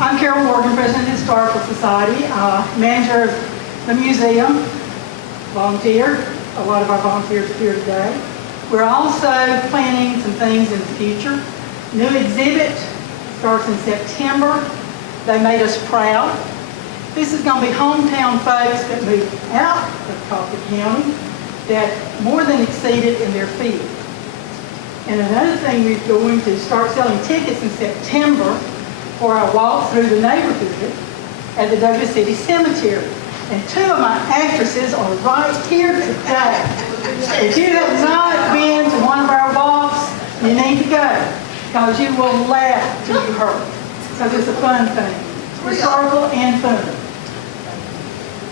I'm Carol Morgan, President of the Historical Society, manager of the museum, volunteer. A lot of our volunteers are here today. We're also planning some things in the future. New exhibit starts in September. They made us proud. This is going to be hometown folks that moved out of Coffee County that more than exceeded in their field. And another thing, we're going to start selling tickets in September for our walk through the neighborhood at the Douglas City Cemetery. And two of my actresses are right here today. If you have not been to one of our walks, you need to go, because you will laugh till you hurt. Because it's a fun thing. Historical and fun.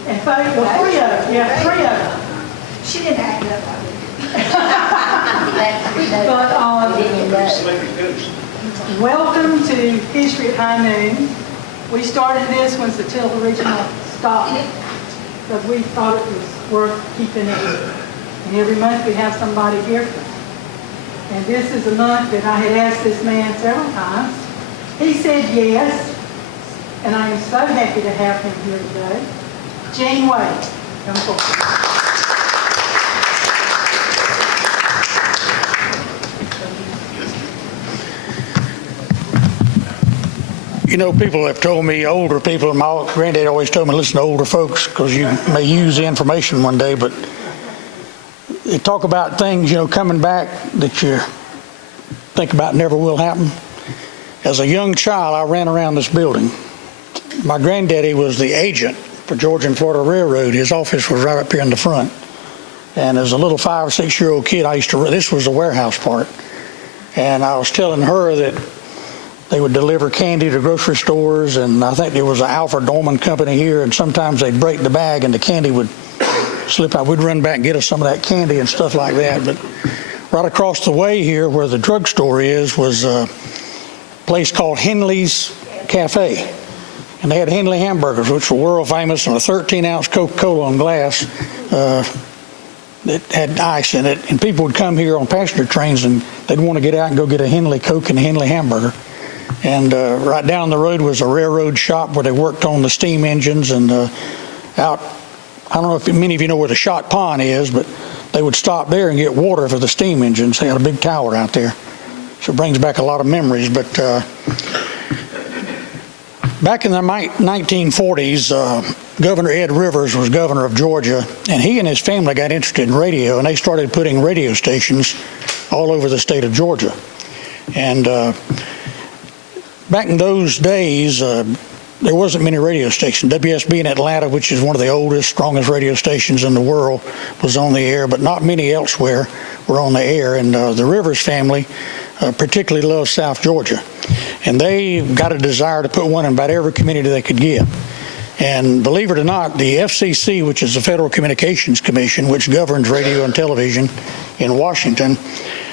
And folks, well, three of them. Yeah, three of them. She didn't act up on it. But welcome to History at High Noon. We started this when Satilla Regional stopped because we thought it was worth keeping it. And every month we have somebody different. And this is a month that I had asked this man several times. He said yes, and I am so happy to have him here today. Gene Wade, come forward. You know, people have told me, older people, and my granddad always told me, listen to older folks because you may use the information one day, but they talk about things, you know, coming back that you think about never will happen. As a young child, I ran around this building. My granddaddy was the agent for Georgia and Florida Railroad. His office was right up here in the front. And as a little 5 or 6 year old kid, this was the warehouse part. And I was telling her that they would deliver candy to grocery stores, and I think there was an Alfred Dorman company here, and sometimes they'd break the bag and the candy would slip out. We'd run back and get us some of that candy and stuff like that. But right across the way here where the drugstore is was a place called Henley's Cafe. And they had Henley hamburgers, which were world famous, and a 13-ounce Coca-Cola on glass that had ice in it. And people would come here on passenger trains and they'd want to get out and go get a Henley Coke and a Henley hamburger. And right down the road was a railroad shop where they worked on the steam engines, and out, I don't know if many of you know where the Shot Pond is, but they would stop there and get water for the steam engines. They had a big tower out there. So it brings back a lot of memories. But back in the 1940s, Governor Ed Rivers was governor of Georgia, and he and his family got interested in radio, and they started putting radio stations all over the state of Georgia. And back in those days, there wasn't many radio stations. WSB in Atlanta, which is one of the oldest, strongest radio stations in the world, was on the air, but not many elsewhere were on the air. And the Rivers family particularly loved South Georgia. And they got a desire to put one in about every community they could get. And believe it or not, the FCC, which is the Federal Communications Commission, which governs radio and television in Washington,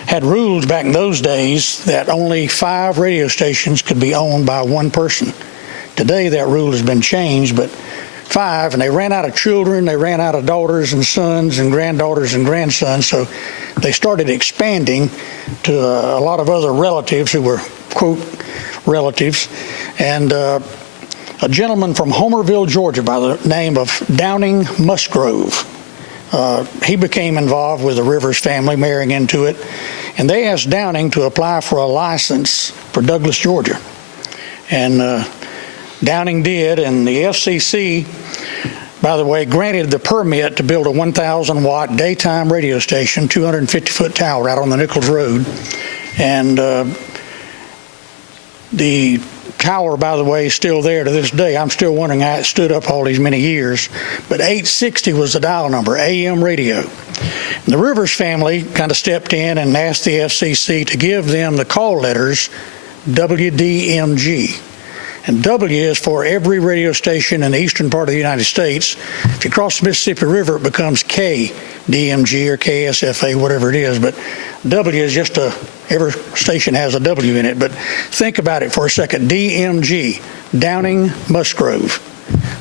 had rules back in those days that only 5 radio stations could be owned by one person. Today that rule has been changed, but 5, and they ran out of children, they ran out of daughters and sons and granddaughters and grandsons, so they started expanding to a lot of other relatives who were, quote, relatives. And a gentleman from Homerville, Georgia, by the name of Downing Musgrove, he became involved with the Rivers family, marrying into it, and they asked Downing to apply for a license for Douglas, Georgia. And Downing did, and the FCC, by the way, granted the permit to build a 1,000-watt daytime radio station, 250-foot tower out on the Nichols Road. And the tower, by the way, is still there to this day. I'm still wondering how it stood up all these many years. But 860 was the dial number, AM radio. And the Rivers family kind of stepped in and asked the FCC to give them the call letters WDMG. And W is for every radio station in the eastern part of the United States. If you cross the Mississippi River, it becomes KDMG or KSFA, whatever it is. But W is just every station has a W in it. But think about it for a second. DMG, Downing Musgrove.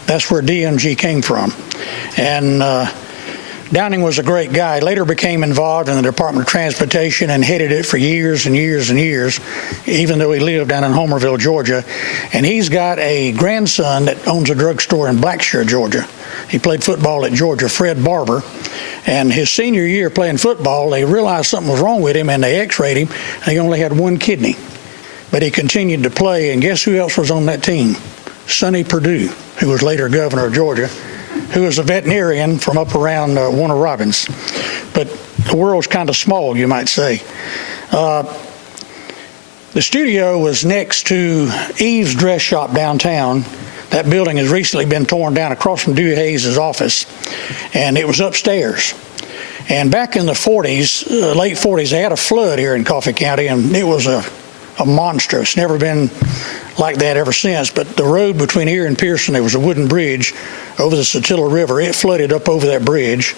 That's where DMG came from. And Downing was a great guy. Later became involved in the Department of Transportation and headed it for years and years and years, even though he lived down in Homerville, Georgia. And he's got a grandson that owns a drugstore in Blackshear, Georgia. He played football at Georgia, Fred Barber. And his senior year playing football, they realized something was wrong with him, and they x-rayed him, and he only had one kidney. But he continued to play, and guess who else was on that team? Sonny Perdue, who was later governor of Georgia, who was a veterinarian from up around Warner Robins. But the world's kind of small, you might say. The studio was next to Eve's Dress Shop downtown. That building has recently been torn down across from Dewey Hayes' office, and it was upstairs. And back in the 40s, late 40s, they had a flood here in Coffee County, and it was a monster. It's never been like that ever since. But the road between here and Pearson, there was a wooden bridge over the Satilla River. It flooded up over that bridge.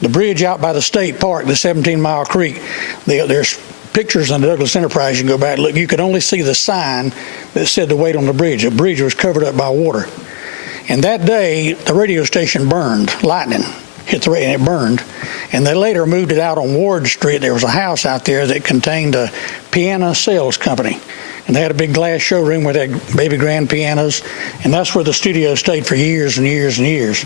The bridge out by the state park, the 17-Mile Creek, there's pictures in the Douglas Enterprise. You can go back and look. You could only see the sign that said to wait on the bridge. The bridge was covered up by water. And that day, the radio station burned. Lightning hit the radio, and it burned. And they later moved it out on Ward Street. There was a house out there that contained a piano sales company. And they had a big glass showroom with their baby grand pianos. And that's where the studio stayed for years and years and years.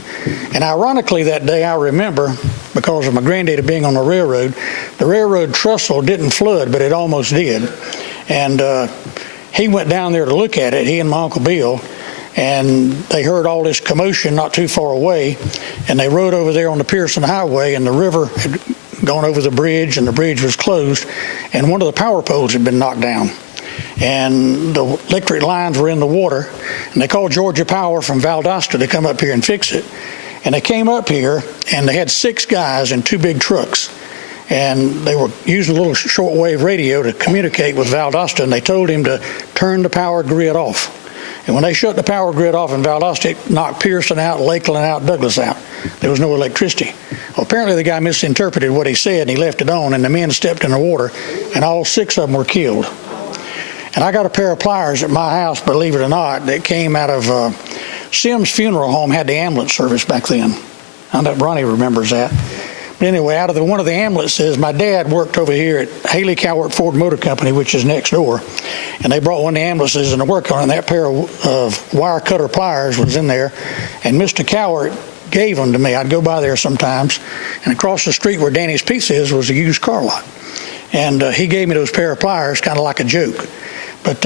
And ironically, that day I remember, because of my granddaddy being on the railroad trestle didn't flood, but it almost did. And he went down there to look at it, he and my Uncle Bill. And they heard all this commotion not too far away, and they rode over there on the Pearson Highway, and the river had gone over the bridge, and the bridge was closed, and one of the power poles had been knocked down. And the electric lines were in the water, and they called Georgia Power from Valdosta to come up here and fix it. And they came up here, and they had 6 guys in 2 big trucks, and they were using a little shortwave radio to communicate with Valdosta, and they told him to turn the power grid off. And when they shut the power grid off in Valdosta, it knocked Pearson out, Lakeland out, Douglas out. There was no electricity. Well, apparently the guy misinterpreted what he said, and he left it on, and the men stepped in the water, and all 6 of them were killed. And I got a pair of pliers at my house, believe it or not, that came out of Sims Funeral Home, had the ambulance service back then. I know Ronnie remembers that. But anyway, out of the one of the ambulances, my dad worked over here at Haley Cowart Ford Motor Company, which is next door, and they brought one of the ambulances in to work on it, and that pair of wire cutter pliers was in there, and Mr. Cowart gave them to me. I'd go by there sometimes, and across the street where Danny's Pizza is was a used car lot, and he gave me those pair of pliers kind of like a joke. But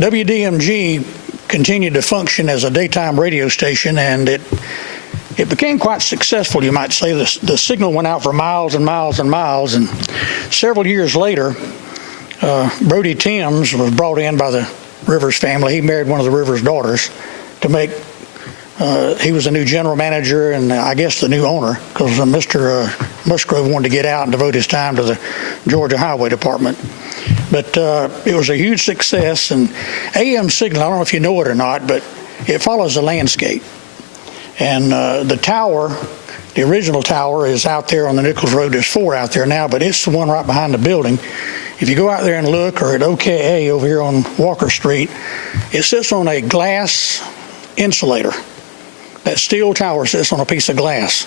WDMG continued to function as a daytime radio station, and it became quite successful, you might say. The signal went out for miles and miles and miles, and several years later, Brody Timms was brought in by the Rivers family. He married one of the Rivers daughters to make, he was the new general manager and I guess the new owner, because Mr. Musgrove wanted to get out and devote his time to the Georgia Highway Department. But it was a huge success, and AM signal, I don't know if you know it or not, but it follows the landscape. And the tower, the original tower, is out there on the Nichols Road. There's 4 out there now, but it's the one right behind the building. If you go out there and look, or at OKA over here on Walker Street, it sits on a glass insulator. That steel tower sits on a piece of glass.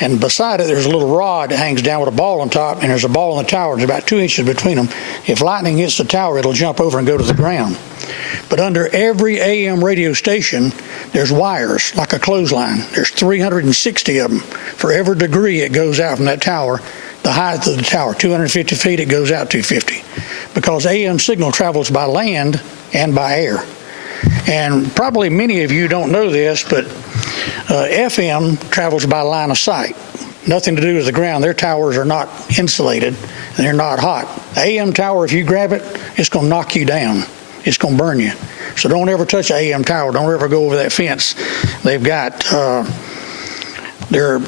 And beside it, there's a little rod that hangs down with a ball on top, and there's a ball in the tower. There's about 2 inches between them. If lightning hits the tower, it'll jump over and go to the ground. But under every AM radio station, there's wires, like a clothesline. There's 360 of them. For every degree it goes out from that tower, the height of the tower, 250 feet, it goes out 250. Because AM signal travels by land and by air. And probably many of you don't know this, but FM travels by line of sight. Nothing to do with the ground. Their towers are not insulated, and they're not hot. The AM tower, if you grab it, it's going to knock you down. It's going to burn you. So don't ever touch an AM tower. Don't ever go over that fence. They've got, they're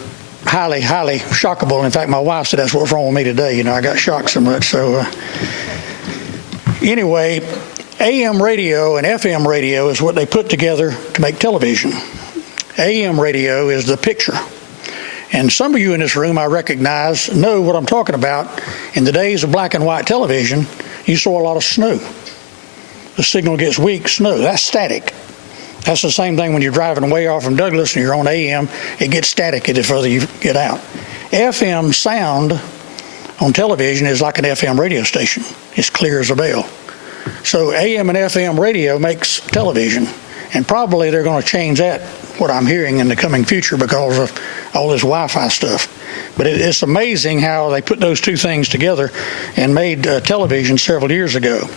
highly, highly shockable. In fact, my wife said that's what's wrong with me today. You know, I got shocked so much. So anyway, AM radio and FM radio is what they put together to make television. AM radio is the picture. And some of you in this room, I recognize, know what I'm talking about. In the days of black and white television, you saw a lot of snow. The signal gets weak, snow. That's static. That's the same thing when you're driving way off from Douglas and you're on AM, it gets staticky the further you get out. FM sound on television is like an FM radio station. It's clear as a bell. So AM and FM radio makes television, and probably they're going to change that, what I'm hearing, in the coming future because of all this Wi-Fi stuff. But it's amazing how they put those two things together and made television several years ago.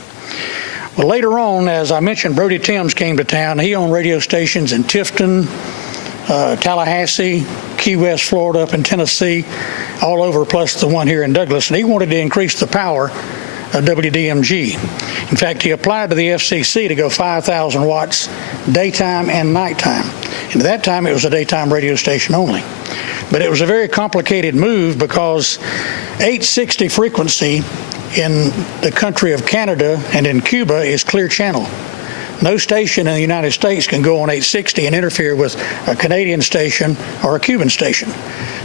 Well, later on, as I mentioned, Brody Timms came to town. He owned radio stations in Tifton, Tallahassee, Key West, Florida, up in Tennessee, all over, plus the one here in Douglas. And he wanted to increase the power of WDMG. In fact, he applied to the FCC to go 5,000 watts daytime and nighttime. And at that time, it was a daytime radio station only. But it was a very complicated move because 860 frequency in the country of Canada and in Cuba is clear channel. No station in the United States can go on 860 and interfere with a Canadian station or a Cuban station.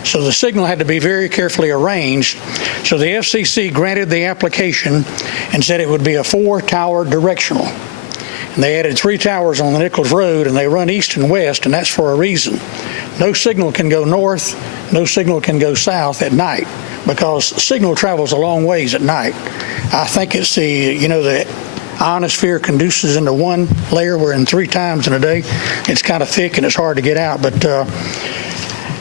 So the signal had to be very carefully arranged. So the FCC granted the application and said it would be a 4-tower directional. And they added 3 towers on the Nichols Road, and they run east and west, and that's for a reason. No signal can go north, no signal can go south at night, because signal travels a long ways at night. I think it's the ionosphere condenses into one layer. We're in 3 times in a day. It's kind of thick and it's hard to get out, but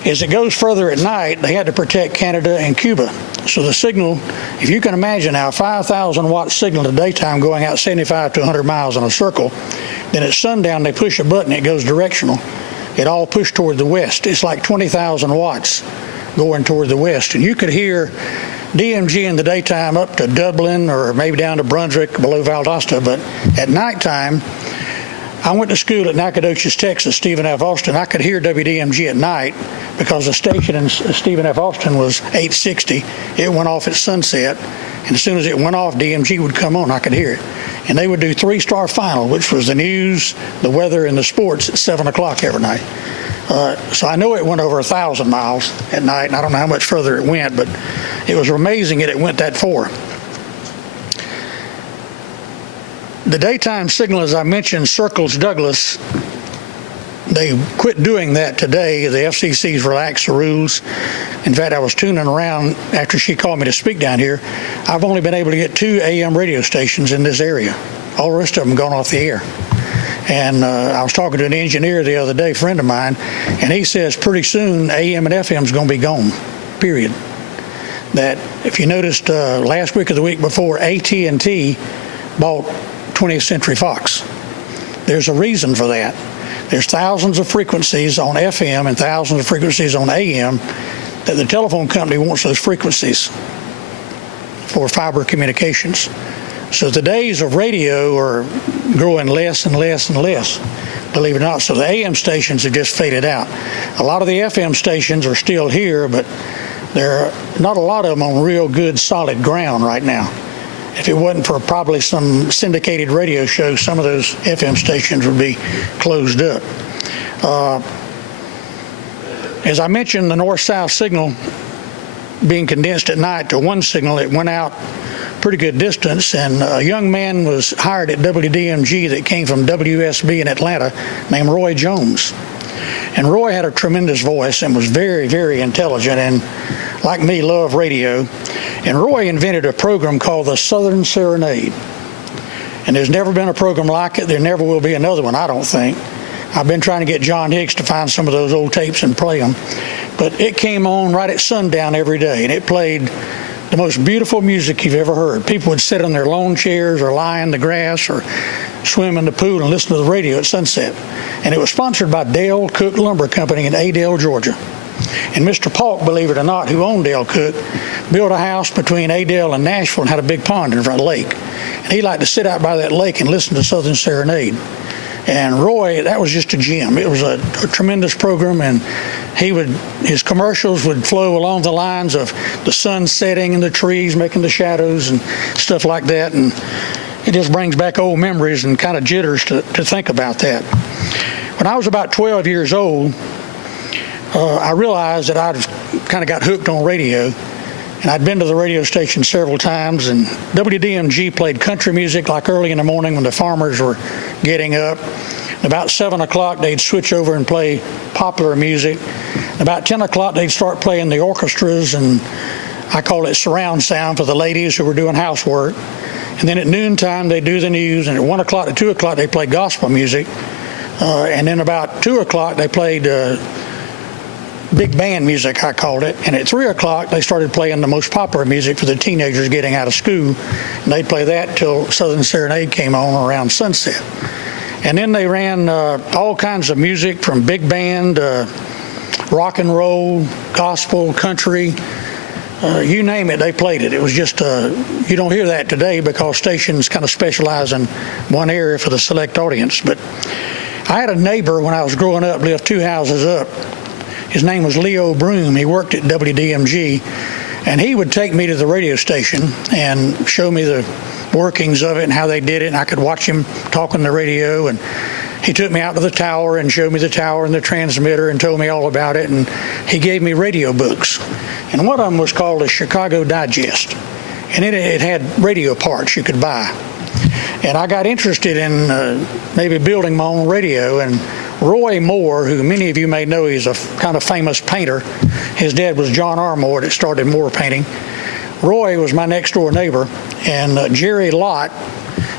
as it goes further at night, they had to protect Canada and Cuba. So the signal, if you can imagine now, 5,000 watt signal in the daytime going out 75 to 100 miles in a circle, then at sundown they push a button, it goes directional. It all pushed toward the west. It's like 20,000 watts going toward the west. And you could hear DMG in the daytime up to Dublin or maybe down to Brunswick below Valdosta, but at nighttime, I went to school at Nacogdoches, Texas, Stephen F. Austin. I could hear WDMG at night because the station in Stephen F. Austin was 860. It went off at sunset, and as soon as it went off, DMG would come on. I could hear it. And they would do 3-star final, which was the news, the weather, and the sports at 7 o'clock every night. So I know it went over 1,000 miles at night, and I don't know how much further it went, but it was amazing that it went that far. The daytime signal, as I mentioned, circles Douglas. They quit doing that today. The FCC's relaxed the rules. In fact, I was tuning around after she called me to speak down here. I've only been able to get 2 AM radio stations in this area. All the rest of them gone off the air. And I was talking to an engineer the other day, a friend of mine, and he says pretty soon AM and FM is going to be gone, period. That if you noticed last week or the week before, AT&T bought 20th Century Fox. There's a reason for that. There's thousands of frequencies on FM and thousands of frequencies on AM that the telephone company wants those frequencies for fiber communications. So the days of radio are growing less and less and less, believe it or not. So the AM stations have just faded out. A lot of the FM stations are still here, but there are not a lot of them on real good solid ground right now. If it wasn't for probably some syndicated radio shows, some of those FM stations would be closed up. As I mentioned, the north-south signal being condensed at night to one signal, it went out pretty good distance, and a young man was hired at WDMG that came from WSB in Atlanta named Roy Jones. And Roy had a tremendous voice and was very, very intelligent, and like me, loved radio. And Roy invented a program called the Southern Serenade. And there's never been a program like it. There never will be another one, I don't think. I've been trying to get John Hicks to find some of those old tapes and play them. But it came on right at sundown every day, and it played the most beautiful music you've ever heard. People would sit on their lawn chairs or lie in the grass or swim in the pool and listen to the radio at sunset. And it was sponsored by Dale Cook Lumber Company in Adel, Georgia. And Mr. Polk, believe it or not, who owned Dale Cook, built a house between Adel and Nashville and had a big pond in front of the lake. And he liked to sit out by that lake and listen to Southern Serenade. And Roy, that was just a gem. It was a tremendous program, and his commercials would flow along the lines of the sun setting and the trees making the shadows and stuff like that. And it just brings back old memories and kind of jitters to think about that. When I was about 12 years old, I realized that I'd kind of got hooked on radio, and I'd been to the radio station several times, and WDMG played country music like early in the morning when the farmers were getting up. About 7 o'clock, they'd switch over and play popular music. About 10 o'clock, they'd start playing the orchestras, and I call it surround sound for the ladies who were doing housework. And then at noontime, they'd do the news, and at 1 o'clock to 2 o'clock, they played gospel music. And then about 2 o'clock, they played big band music, I called it. And at 3 o'clock, they started playing the most popular music for the teenagers getting out of school. And they'd play that till Southern Serenade came on around sunset. And then they ran all kinds of music from big band, rock and roll, gospel, country, you name it, they played it. It was just, you don't hear that today because stations kind of specialize in one area for the select audience. But I had a neighbor when I was growing up, lived 2 houses up. His name was Leo Broom. He worked at WDMG, and he would take me to the radio station and show me the workings of it and how they did it, and I could watch him talk on the radio. And he took me out to the tower and showed me the tower and the transmitter and told me all about it, and he gave me radio books. And one of them was called a Chicago Digest, and it had radio parts you could buy. And I got interested in maybe building my own radio, and Roy Moore, who many of you may know, he's a kind of famous painter. His dad was John R. Moore that started Moore Painting. Roy was my next door neighbor, and Jerry Lott,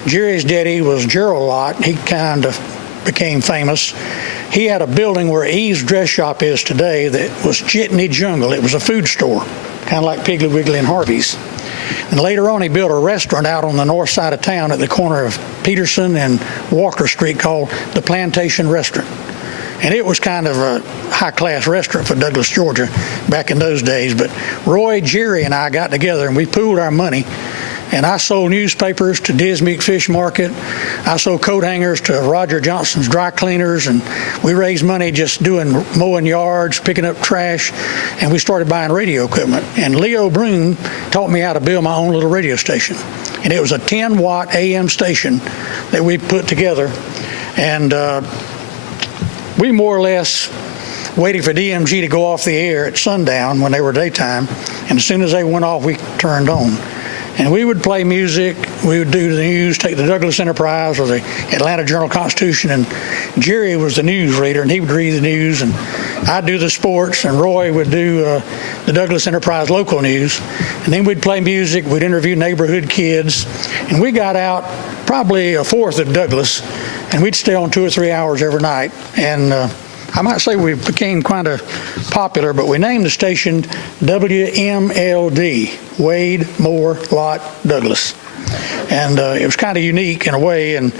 Jerry's daddy was Gerald Lott. He kind of became famous. He had a building where Eve's Dress Shop is today that was Jitney Jungle. It was a food store, kind of like Piggly Wiggly and Harvey's. And later on, he built a restaurant out on the north side of town at the corner of Peterson and Walker Street called the Plantation Restaurant. And it was kind of a high-class restaurant for Douglas, Georgia back in those days. But Roy, Jerry, and I got together, and we pooled our money. And I sold newspapers to Dismuke Fish Market. I sold coat hangers to Roger Johnson's Dry Cleaners. And we raised money just doing mowing yards, picking up trash. And we started buying radio equipment. And Leo Broom taught me how to build my own little radio station. And it was a 10-watt AM station that we put together. And we more or less waited for DMG to go off the air at sundown when they were daytime. And as soon as they went off, we turned on. And we would play music, we would do the news, take the Douglas Enterprise or the Atlanta Journal-Constitution, and Jerry was the news reader, and he would read the news, and I'd do the sports, and Roy would do the Douglas Enterprise local news. And then we'd play music, we'd interview neighborhood kids, and we got out probably a fourth of Douglas, and we'd stay on 2 or 3 hours every night. And I might say we became kind of popular, but we named the station WMLD, Wade, Moore, Lott, Douglas. And it was kind of unique in a way, and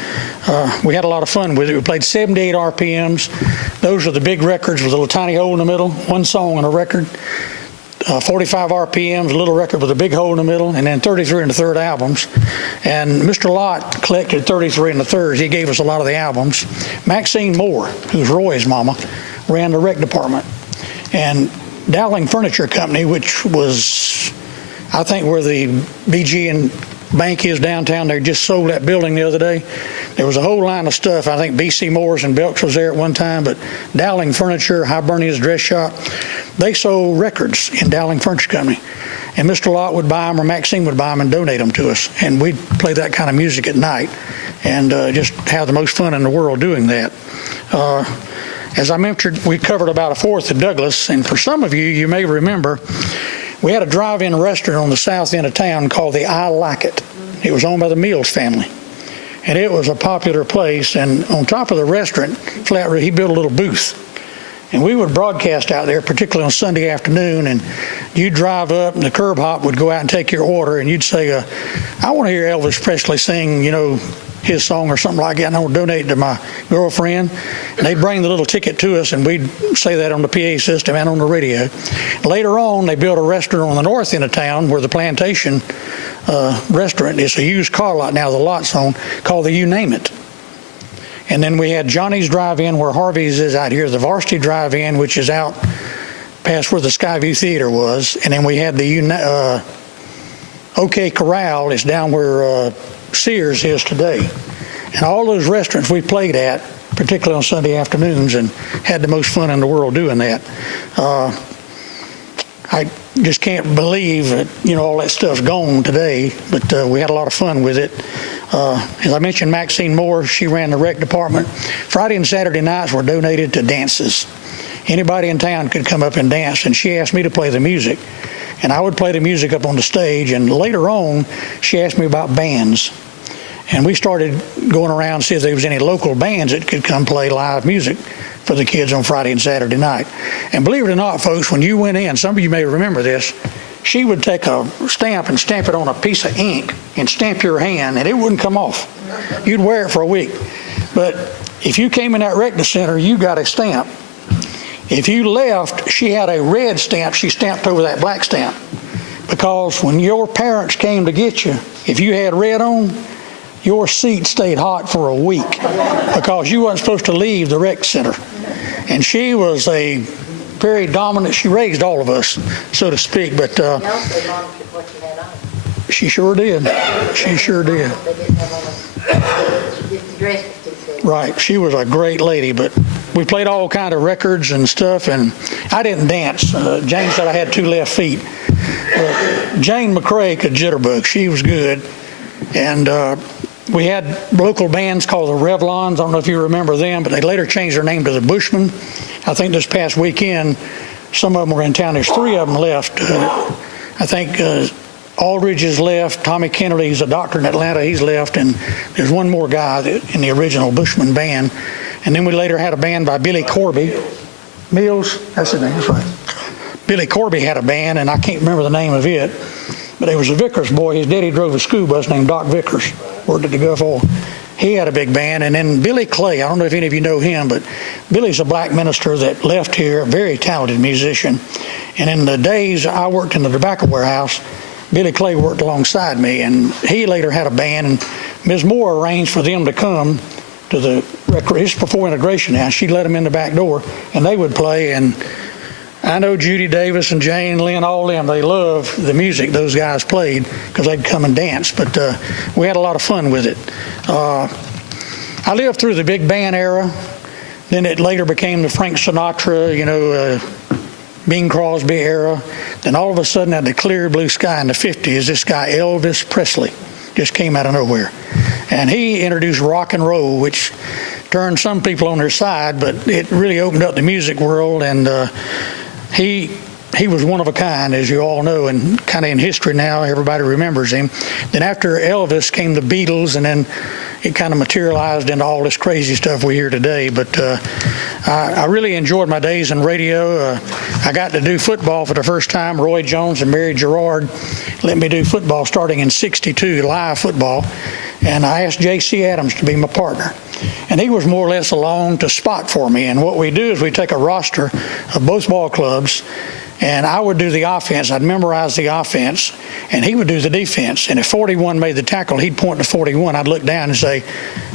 we had a lot of fun with it. We played 78 RPMs. Those are the big records with a little tiny hole in the middle, one song on a record. 45 RPMs, a little record with a big hole in the middle, and then 33 and a third albums. And Mr. Lott collected 33 and a third. He gave us a lot of the albums. Maxine Moore, who's Roy's mama, ran the rec department. And Dowling Furniture Company, which was, I think, where the BG and Bank is downtown, they just sold that building the other day. There was a whole line of stuff. I think B.C. Moore's and Belk's was there at one time, but Dowling Furniture, Hibernia's Dress Shop, they sold records in Dowling Furniture Company. And Mr. Lott would buy them, or Maxine would buy them and donate them to us. And we'd play that kind of music at night and just have the most fun in the world doing that. As I mentioned, we covered about a fourth of Douglas. And for some of you, you may remember, we had a drive-in restaurant on the south end of town called the I Like It. It was owned by the Mills family. And it was a popular place. And on top of the restaurant, flat roof, he built a little booth. And we would broadcast out there, particularly on Sunday afternoon, and you'd drive up, and the curb hop would go out and take your order, and you'd say, I want to hear Elvis Presley sing, his song or something like that, and I want to donate it to my girlfriend. And they'd bring the little ticket to us, and we'd say that on the PA system and on the radio. Later on, they built a restaurant on the north end of town where the Plantation restaurant is a used car lot now, the Lott's on, called the You Name It. And then we had Johnny's Drive-In, where Harvey's is out here, the Varsity Drive-In, which is out past where the Skyview Theater was. And then we had the OK Corral, is down where Sears is today. And all those restaurants we played at, particularly on Sunday afternoons, and had the most fun in the world doing that. I just can't believe that, all that stuff's gone today, but we had a lot of fun with it. As I mentioned, Maxine Moore, she ran the rec department. Friday and Saturday nights were donated to dances. Anybody in town could come up and dance, and she asked me to play the music. And I would play the music up on the stage, and later on, she asked me about bands. And we started going around to see if there was any local bands that could come play live music for the kids on Friday and Saturday night. And believe it or not, folks, when you went in, some of you may remember this, she would take a stamp and stamp it on a piece of ink and stamp your hand, and it wouldn't come off. You'd wear it for a week. But if you came in that rec center, you got a stamp. If you left, she had a red stamp she stamped over that black stamp. Because when your parents came to get you, if you had red on, your seat stayed hot for a week because you weren't supposed to leave the rec center. And she was a very dominant, she raised all of us, so to speak, but You also monitored what you had on. she sure did. She sure did. They didn't have on, just the dress was too thick. Right, she was a great lady, but we played all kind of records and stuff, and I didn't dance. Jane said I had 2 left feet. But Jane McCrae could jitterbug. She was good. And we had local bands called the Revlons. I don't know if you remember them, but they later changed their name to the Bushmen. I think this past weekend, some of them were in town. There's 3 of them left. I think Aldridge is left. Tommy Kennedy, he's a doctor in Atlanta, he's left. And there's one more guy in the original Bushman band. And then we later had a band by Billy Corby. Mills, that's his name, that's right. Billy Corby had a band, and I can't remember the name of it, but it was a Vickers boy. His daddy drove a school bus named Doc Vickers, worked at the Gulf Oil. He had a big band. And then Billy Clay, I don't know if any of you know him, but Billy's a black minister that left here, a very talented musician. And in the days I worked in the tobacco warehouse, Billy Clay worked alongside me, and he later had a band, and Ms. Moore arranged for them to come to the this before integration now. She'd let them in the back door, and they would play. And I know Judy Davis and Jane Lynn, all them, they loved the music those guys played because they'd come and dance. But we had a lot of fun with it. I lived through the big band era. Then it later became the Frank Sinatra, Bing Crosby era. Then all of a sudden, out of the clear blue sky in the 50s, this guy Elvis Presley just came out of nowhere. And he introduced rock and roll, which turned some people on their side, but it really opened up the music world. And he was one of a kind, as you all know, and kind of in history now, everybody remembers him. Then after Elvis came the Beatles, and then it kind of materialized into all this crazy stuff we hear today. But I really enjoyed my days in radio. I got to do football for the first time. Roy Jones and Mary Gerard let me do football starting in '62, live football. And I asked J.C. Adams to be my partner. And he was more or less along to spot for me. And what we do is we take a roster of both ball clubs, and I would do the offense. I'd memorize the offense, and he would do the defense. And if 41 made the tackle, he'd point to 41. I'd look down and say,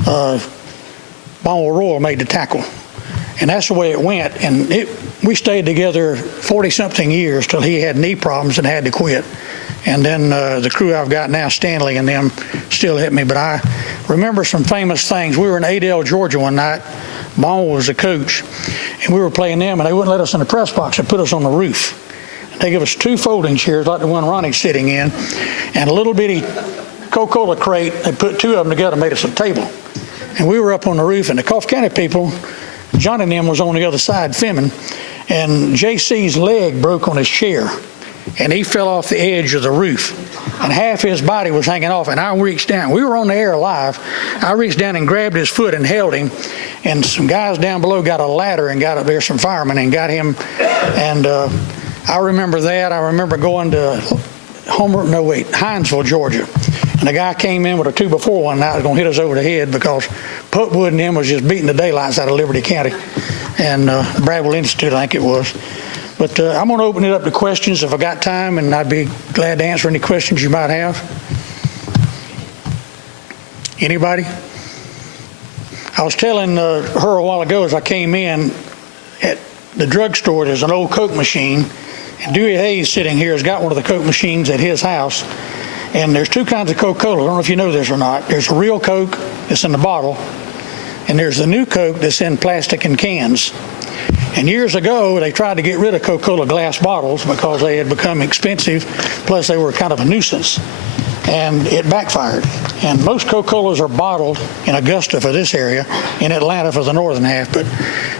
Bonwell Royal made the tackle. And that's the way it went. And we stayed together 40-something years till he had knee problems and had to quit. And then the crew I've got now, Stanley and them, still hit me. But I remember some famous things. We were in Adel, Georgia one night. Bonwell was the coach. And we were playing them, and they wouldn't let us in the press box. They put us on the roof. They gave us 2 folding chairs like the one Ronnie's sitting in, and a little bitty Coca-Cola crate. They put 2 of them together and made us a table. And we were up on the roof, and the Coffee County people, Johnny and them was on the other side filming, and JC's leg broke on his chair. And he fell off the edge of the roof, and half his body was hanging off. And I reached down. We were on the air live. I reached down and grabbed his foot and held him. And some guys down below got a ladder and got up there, some firemen, and got him. And I remember that. I remember going to Hinesville, Georgia. And the guy came in with a 2x4 one night, was going to hit us over the head because Putwood and him was just beating the daylights out of Liberty County. And Bradwell Institute, I think it was. But I'm going to open it up to questions if I got time, and I'd be glad to answer any questions you might have. Anybody? I was telling her a while ago as I came in, at the drugstore, there's an old Coke machine, and Dewey Hayes sitting here has got one of the Coke machines at his house. And there's 2 kinds of Coca-Cola. I don't know if you know this or not. There's a real Coke that's in the bottle, and there's the new Coke that's in plastic and cans. And years ago, they tried to get rid of Coca-Cola glass bottles because they had become expensive, plus they were kind of a nuisance. and it backfired. And most Coca-Colas are bottled in Augusta for this area, in Atlanta for the northern half. But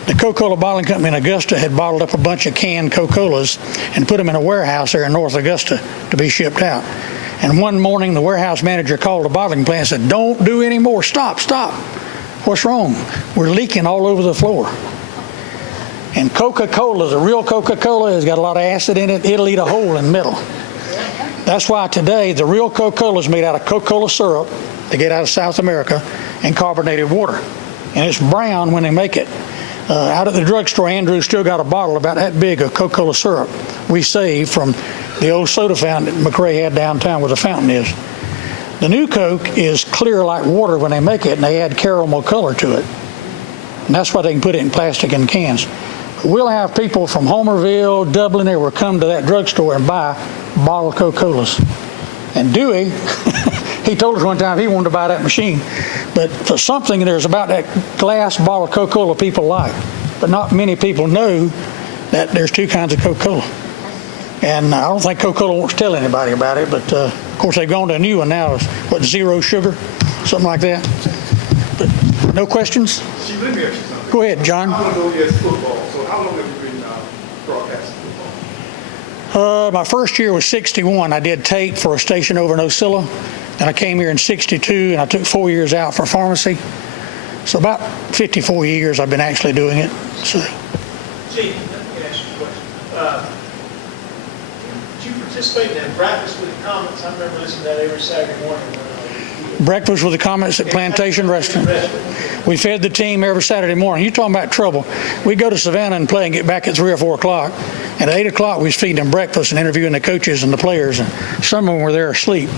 the Coca-Cola bottling company in Augusta had bottled up a bunch of canned Coca-Colas and put them in a warehouse there in North Augusta to be shipped out. And one morning, the warehouse manager called the bottling plant and said, "Don't do any more. Stop, stop. What's wrong? We're leaking all over the floor." And Coca-Cola, the real Coca-Cola, has got a lot of acid in it. It'll eat a hole in the middle. That's why today the real Coca-Cola is made out of Coca-Cola syrup they get out of South America and carbonated water. And it's brown when they make it. Out at the drugstore, Andrew still got a bottle about that big of Coca-Cola syrup we saved from the old soda fountain that McRae had downtown where the fountain is. The new Coke is clear like water when they make it, and they add caramel color to it. And that's why they can put it in plastic and cans. We'll have people from Homerville, Dublin, they will come to that drugstore and buy bottled Coca-Colas. And Dewey, he told us one time he wanted to buy that machine. But for something, there's about that glass bottle of Coca-Cola people like. But not many people know that there's two kinds of Coca-Cola. And I don't think Coca-Cola wants to tell anybody about it, but of course they've gone to a new one now. It's, what, zero sugar? Something like that. But no questions? Let me ask you something. Go ahead, John. I want to know yes football. So how long have you been broadcasting football? My first year was 61. I did tape for a station over in Ocilla. Then I came here in 62, and I took 4 years out for pharmacy. So about 54 years I've been actually doing it. So. Gene, let me ask you a question. Did you participate in Breakfast with the Comments? I remember listening to that every Saturday morning. Breakfast with the Comments at Plantation Restaurant. We fed the team every Saturday morning. You're talking about trouble. We go to Savannah and play and get back at 3 or 4 o'clock. And at 8 o'clock, we was feeding them breakfast and interviewing the coaches and the players. And some of them were there asleep.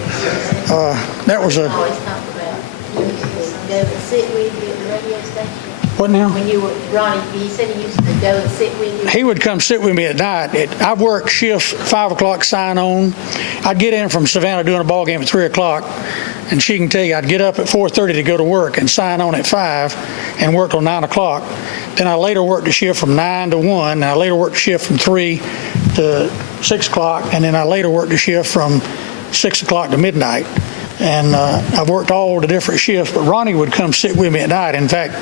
That was a... Always talk about, you used to go and sit with you at the radio station. What now? When you were, Ronnie, you said he used to go and sit with you. He would come sit with me at night. I've worked shifts, 5 o'clock sign on. I'd get in from Savannah doing a ball game at 3 o'clock. And she can tell you, I'd get up at 4:30 to go to work and sign on at 5 and work till 9 o'clock. Then I later worked a shift from 9 to 1. And I later worked a shift from 3 to 6 o'clock. And then I later worked a shift from 6 o'clock to midnight. And I've worked all the different shifts. But Ronnie would come sit with me at night. In fact,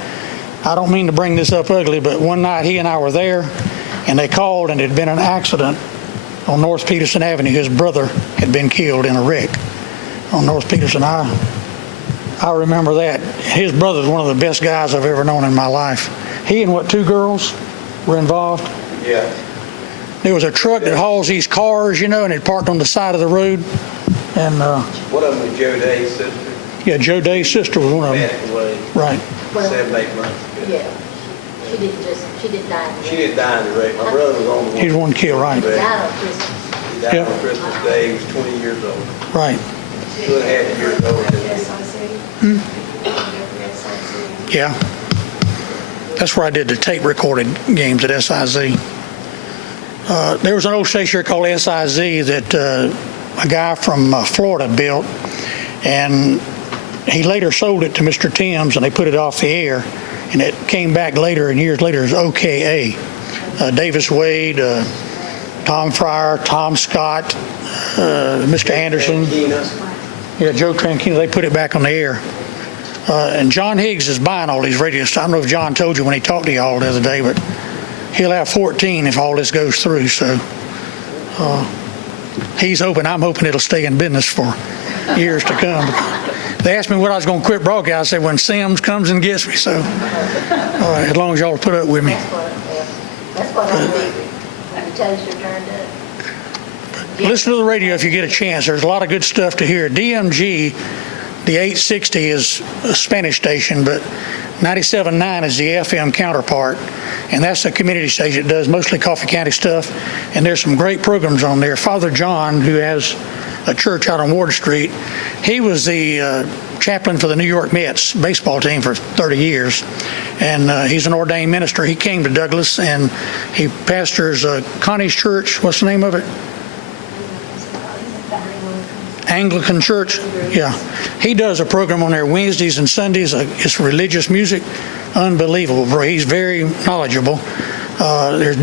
I don't mean to bring this up ugly, but one night he and I were there, and they called, and it had been an accident on North Peterson Avenue. His brother had been killed in a wreck on North Peterson. I remember that. His brother's one of the best guys I've ever known in my life. He and 2 girls were involved. Yeah. There was a truck that hauls these cars, and it parked on the side of the road. And One of them was Joe Day's sister. yeah, Joe Day's sister was one of them. Passed away Right. 7, 8 months ago. Yeah. She didn't die. She didn't die in the wreck. My brother was on the one. He was one killed, right? She died on Christmas. He died Yeah. on Christmas Day. He was 20 years old. Right. 2.5 years old. Yeah. That's where I did the tape recorded games at SIZ. There was an old station here called SIZ that a guy from Florida built, and he later sold it to Mr. Timms, and they put it off the air, and it came back later, and years later as OKA. Davis Wade, Tom Fryer, Tom Scott, Mr. Anderson. Yeah, Joe Tranquino, they put it back on the air. And John Higgs is buying all these radios. I don't know if John told you when he talked to y'all the other day, but he'll have 14 if all this goes through. So he's hoping, I'm hoping it'll stay in business for years to come. They asked me when I was going to quit broadcast. I said when Sims comes and gets me. So as long as y'all put up with me. That's what I'm thinking. The toaster turned up. Listen to the radio if you get a chance. There's a lot of good stuff to hear. DMG, the 860 is a Spanish station, but 97.9 is the FM counterpart, and that's a community station that does mostly Coffee County stuff, and there's some great programs on there. Father John, who has a church out on Ward Street, he was the chaplain for the New York Mets baseball team for 30 years, and he's an ordained minister. He came to Douglas, and he pastors Connie's Church. What's the name of it? Anglican Church. Yeah. He does a program on there Wednesdays and Sundays. It's religious music. Unbelievable, bro. He's very knowledgeable. There's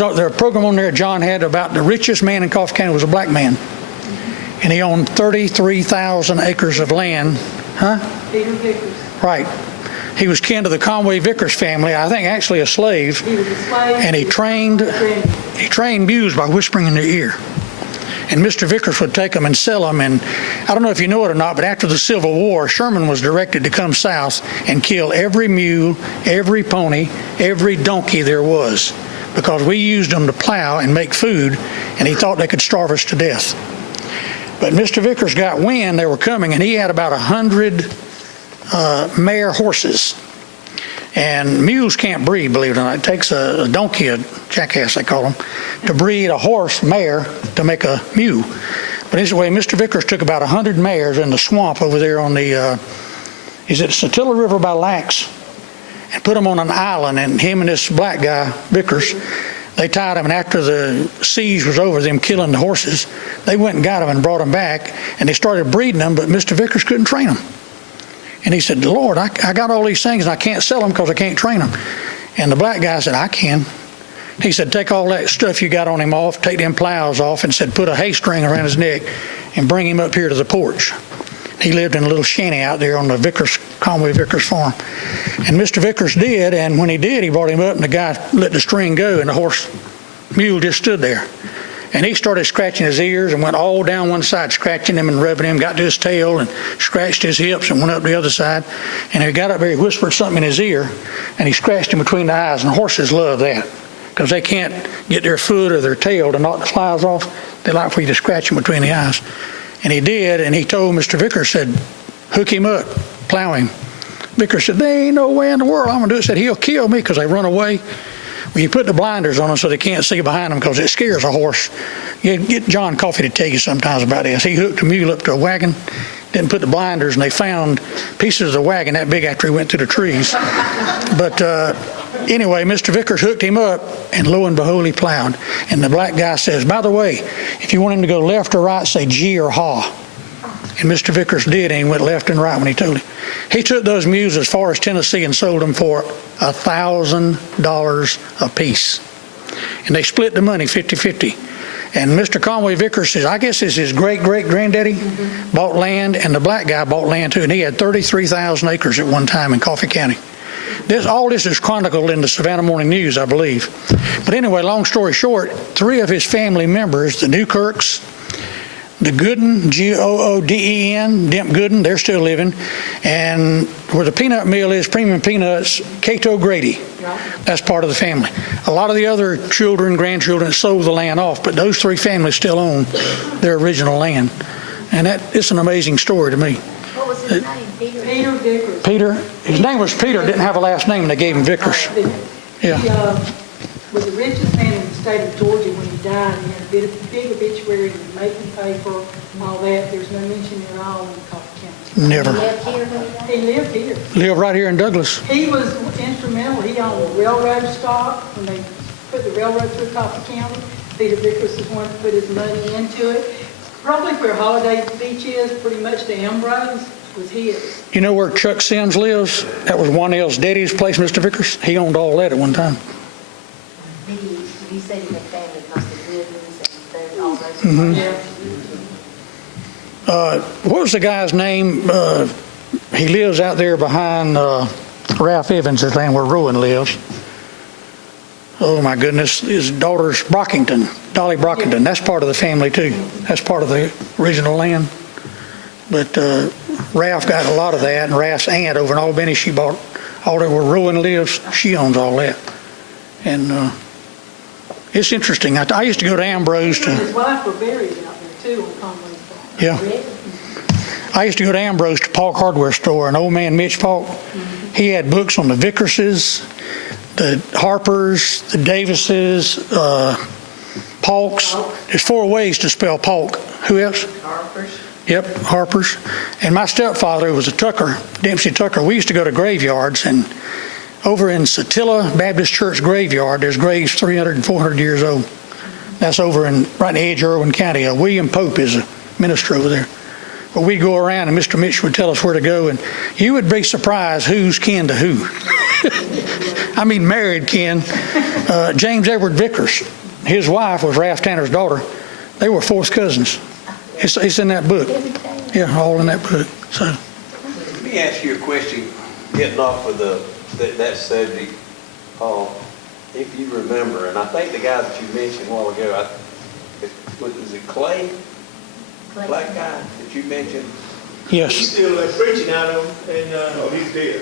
a program on there John had about the richest man in Coffee County was a black man. and he owned 33,000 acres of land. Huh? Peter Vickers. Right. He was kin to the Conway Vickers family, I think actually a slave, He was a slave. and he trained mules by whispering in their ear. And Mr. Vickers would take them and sell them. And I don't know if you know it or not, but after the Civil War, Sherman was directed to come south and kill every mule, every pony, every donkey there was, because we used them to plow and make food, and he thought they could starve us to death. But Mr. Vickers got wind they were coming, and he had about 100 mare horses. And mules can't breed, believe it or not. It takes a donkey, a jackass they call them, to breed a horse mare to make a mule. But anyway, Mr. Vickers took about 100 mares in the swamp over there on the, is it Satilla River by Lax? And put them on an island, and him and this black guy, Vickers, they tied them, and after the siege was over, them killing the horses, they went and got them and brought them back, and they started breeding them, but Mr. Vickers couldn't train them. And he said, Lord, I got all these things and I can't sell them because I can't train them. And the black guy said, I can. He said, take all that stuff you got on him off, take them plows off, and said, put a hay string around his neck and bring him up here to the porch. He lived in a little shanty out there on the Vickers, Conway Vickers farm. And Mr. Vickers did, and when he did, he brought him up, and the guy let the string go, and the mule just stood there. And he started scratching his ears and went all down one side, scratching him and rubbing him, got to his tail and scratched his hips and went up the other side. And he got up there, he whispered something in his ear, and he scratched him between the eyes. And horses love that because they can't get their foot or their tail to knock the flies off. They like for you to scratch him between the eyes. And he did, and he told Mr. Vickers, said, hook him up, plow him. Vickers said, there ain't no way in the world I'm going to do it. He said, he'll kill me because they run away. When you put the blinders on them so they can't see behind them because it scares a horse. You get John Coffey to tell you sometimes about this. He hooked a mule up to a wagon, didn't put the blinders, and they found pieces of the wagon that big after he went through the trees. But anyway, Mr. Vickers hooked him up, and lo and behold, he plowed. And the black guy says, by the way, if you want him to go left or right, say gee or haw. And Mr. Vickers did, and he went left and right when he told him. He took those mules as far as Tennessee and sold them for $1,000 a piece. And they split the money 50-50. And Mr. Conway Vickers says, I guess it's his great-great-granddaddy bought land, and the black guy bought land too, and he had 33,000 acres at one time in Coffee County. All this is chronicled in the Savannah Morning News, I believe. But anyway, long story short, 3 of his family members, the Newkirks, the Gooden, Gooden, Demp Gooden, they're still living. And where the peanut mill is, Premium Peanuts, Cato Grady, that's part of the family. A lot of the other children, grandchildren sold the land off, but those 3 families still own their original land. And it's an amazing story to me. What was his name, Peter? Peter Vickers. Peter, his name was Peter, didn't have a last name, and they gave him Vickers. Yeah. He was the richest man in the state of Georgia when he died. He had a big obituary in the Macon paper and all that. There's no mention at all in Coffee County. Never. He lived here when he died? He lived here. Live right here in Douglas. He was instrumental. He owned the railroad stock when they put the railroad through Coffee County. Peter Vickers was one to put his money into it. Probably where Holiday Beach is, pretty much the Ambrose was his. You know where Chuck Sims lives? That was Juanel's daddy's place, Mr. Vickers. He owned all that at one time. Did you say he had family because the Goodens and all those? Yeah. What was the guy's name? He lives out there behind Ralph Evans' land where Rowan lives. Oh my goodness, his daughter's Brockington, Dolly Brockington. That's part of the family too. That's part of the original land. But Ralph got a lot of that, and Ralph's aunt over in Albany, she bought all that where Rowan lives. She owns all that. And it's interesting. I used to go to Ambrose Him and to, his wife were buried out there too on Conway's farm. yeah. I used to go to Ambrose to Polk Hardware Store, and old man Mitch Polk, he had books on the Vickerses, the Harpers, the Davises, Polks. There's 4 ways to spell Polk. Who else? Harper's. Yep, Harpers. And my stepfather was a Tucker, Dempsey Tucker. We used to go to graveyards, and over in Satilla Baptist Church graveyard, there's graves 300 and 400 years old. That's over in right in the edge of Irwin County. William Pope is a minister over there. But we'd go around, and Mr. Mitch would tell us where to go, and you would be surprised who's kin to who. I mean, married kin. James Edward Vickers, his wife was Ralph Tanner's daughter. They were 4th cousins. It's in that book. Yeah, all in that book. So, Let me ask you a question, getting off of that subject. If you remember, and I think the guy that you mentioned a while ago, was it Clay? Black guy that you mentioned? He's yes, still preaching out of them, and, Oh, he's dead.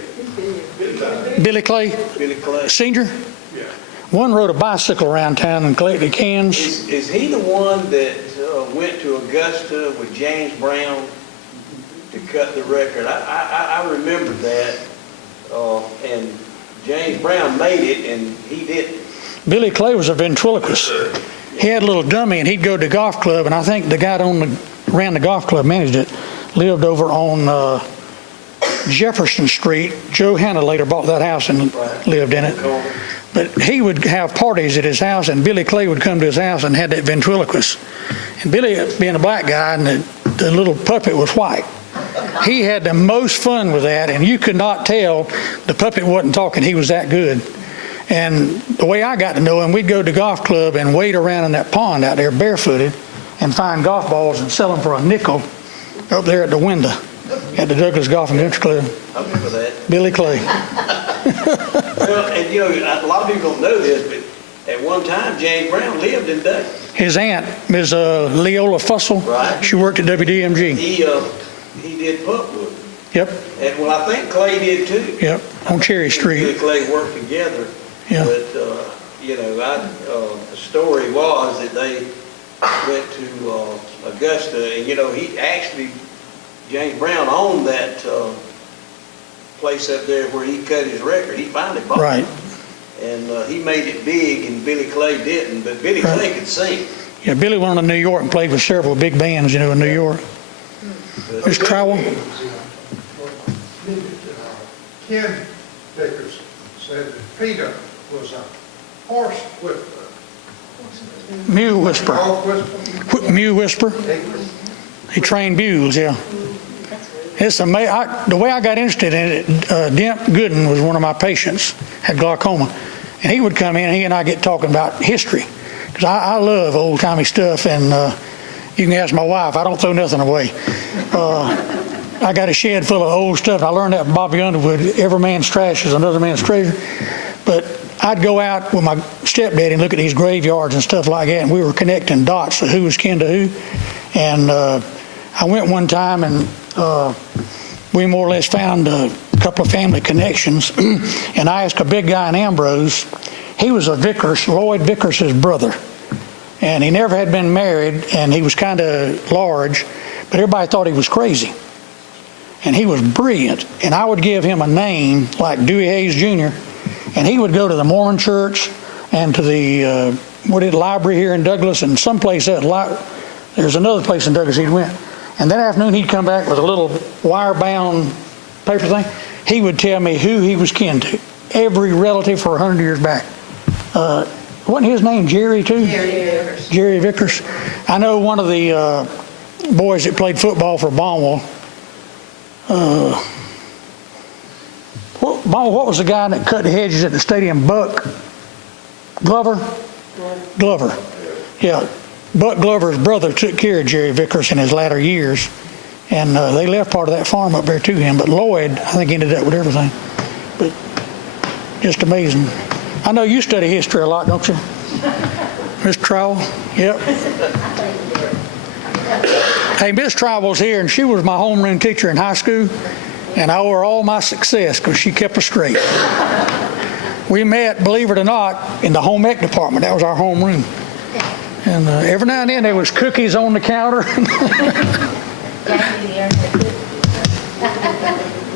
Billy Clay. Billy Clay, Billy Clay. Senior. Yeah. One rode a bicycle around town and collected cans. Is he the one that went to Augusta with James Brown to cut the record? I remember that, and James Brown made it, and he didn't. Billy Clay was a ventriloquist. He had a little dummy, and he'd go to the golf club, and I think the guy that ran the golf club, managed it, lived over on Jefferson Street. Joe Hanna later bought that house and lived in it. But he would have parties at his house, and Billy Clay would come to his house and had that ventriloquist. And Billy, being a black guy, and the little puppet was white. He had the most fun with that, and you could not tell the puppet wasn't talking. He was that good. And the way I got to know him, we'd go to the golf club and wade around in that pond out there barefooted and find golf balls and sell them for a nickel up there at the window at the Douglas Golf and Country Club. I remember that. Billy Clay. Well, and a lot of people don't know this, but at one time, James Brown lived in Douglas. His aunt, Ms. Leola Fussell, Right. she worked at WDMG. He did Pupwood. Yep, And well, I think Clay did too. yep, on Cherry Billy Street. Clay worked together. Yeah. But, the story was that they went to Augusta, and, he actually, James Brown owned that place up there where he cut his record. He finally bought it. Right. And he made it big, and Billy Clay didn't, but Billy Right. Clay could sing. Yeah, Billy went to New York and played with several big bands, in New York. Mr. Trowell? Ken Vickers said that Peter was a horse whisperer. Mule Whisperer. Dog whisperer. Mule Whisperer. He trained mules, yeah. It's amazing. The way I got interested in it, Demp Gooden was one of my patients, had glaucoma. And he would come in, he and I get talking about history. Because I love old-timey stuff, and you can ask my wife, I don't throw nothing away. I got a shed full of old stuff. I learned that from Bobby Underwood, every man's trash is another man's treasure. But I'd go out with my stepdad and look at these graveyards and stuff like that, and we were connecting dots of who was kin to who. And I went one time, and we more or less found a couple of family connections. And I asked a big guy in Ambrose, he was a Vickers, Lloyd Vickers' brother. And he never had been married, and he was kind of large, but everybody thought he was crazy. And he was brilliant. And I would give him a name like Dewey Hayes Jr., and he would go to the Mormon church and to the library here in Douglas, and someplace else. There's another place in Douglas he'd went. And that afternoon he'd come back with a little wire-bound paper thing. He would tell me who he was kin to, every relative for 100 years back. Wasn't his name Jerry too? Jerry Vickers. I know one of the boys that played football for Bonwell. What was the guy that cut the hedges at the stadium? Buck Glover? Glover. Yeah. Buck Glover's brother took care of Jerry Vickers in his latter years, and they left part of that farm up there to him. But Lloyd, I think, ended up with everything. But just amazing. I know you study history a lot, don't you? Miss Trowell? Yep. Hey, Miss Trowell's here, and she was my homeroom teacher in high school, and I owe her all my success because she kept us straight. We met, believe it or not, in the home ec department. That was our homeroom. And every now and then there was cookies on the counter.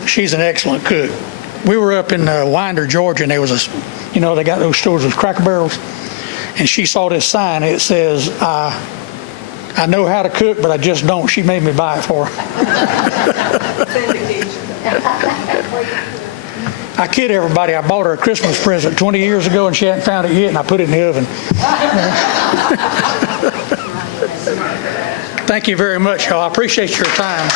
She's an excellent cook. We were up in Winder, Georgia, and there was they got those stores with Cracker Barrels. And she saw this sign. It says, I know how to cook, but I just don't. She made me buy it for her. I kid everybody. I bought her a Christmas present 20 years ago, and she hadn't found it yet, and I put it in the oven. Thank you very much, y'all. I appreciate your time.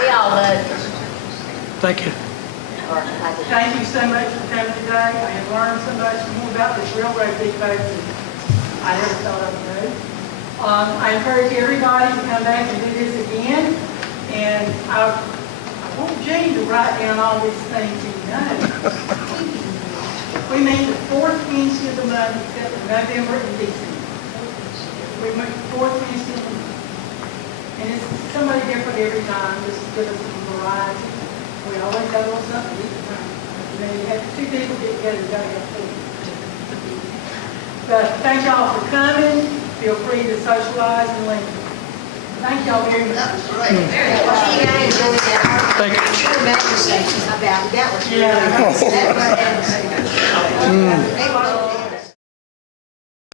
We all love you. Thank you. Or I just- Thank you so much for coming today. today. I have learned so much more about this railroad depot than I ever thought I would know. I encourage everybody to come back and do this again. And I want Gene to write down all these things he knows. We meet the fourth Wednesday of the month, except for November and December. We meet the fourth Wednesday of the month. And it's somebody different every time, just to give us some variety. We always have a little something to eat. You know, you have two people get together, you gotta have food. But thank y'all for coming. Feel free to socialize and leave. Thank y'all very much. That was great. Very well. I enjoyed that. Thank you. Sure, that was about, that was really Yeah. nice. That was-